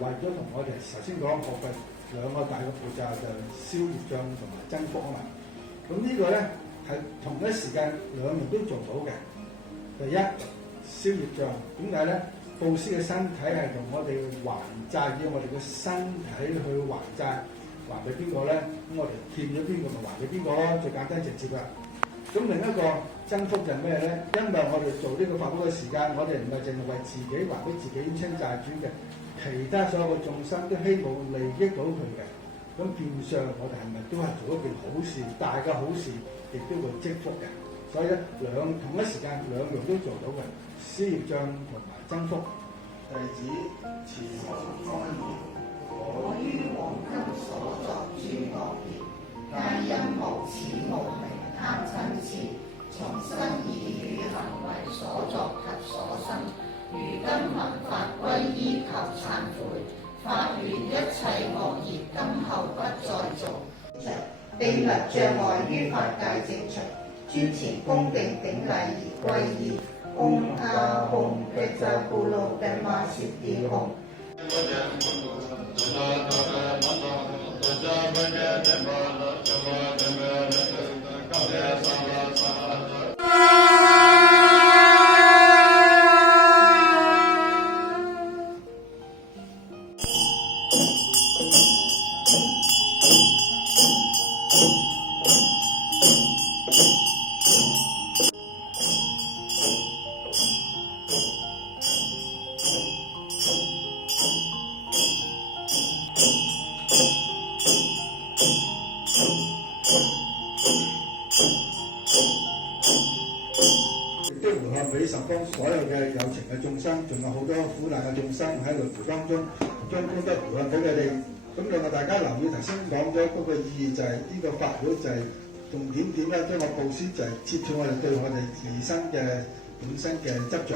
為咗同我哋頭先講學嘅兩個大嘅步驟，就消業障同埋增福啊嘛。咁呢個咧係同一時間兩樣都做到嘅。第一，消業障點解咧？布施嘅身體係同我哋還債，要我哋嘅身體去還債，還俾邊個咧？咁我哋欠咗邊個咪還俾邊個咯，最簡單直接啦。咁另一個增福就係咩咧？因為我哋做呢個法會嘅時間，我哋唔係淨係為自己還俾自己冤親債主嘅，其他所有嘅眾生都希望利益到佢嘅。咁變相我哋係咪都係做一件好事，大嘅好事，亦都會積福嘅。所以咧，同一時間兩樣都做到嘅，消業障同埋增福。弟子持守莊嚴，我於往今所作諸惡業，皆因無始無明貪嗔癡，從身意語行為所作及所生。如今聞法歸依求懺悔，發願一切惡業今後不再做。秘密障礙於法界淨除，尊前恭敬頂禮而歸依。Om Ahom Kecapulo Dhammasiti Om。亦都回向俾十方所有嘅有情嘅眾生，仲有好多苦難嘅眾生喺輪迴當中，將功德回向俾佢哋。咁另外大家留意頭先講咗嗰個意義，就係呢個法會就係重點點咧，將個布施就係切斷我哋對我哋自身嘅本身嘅執着。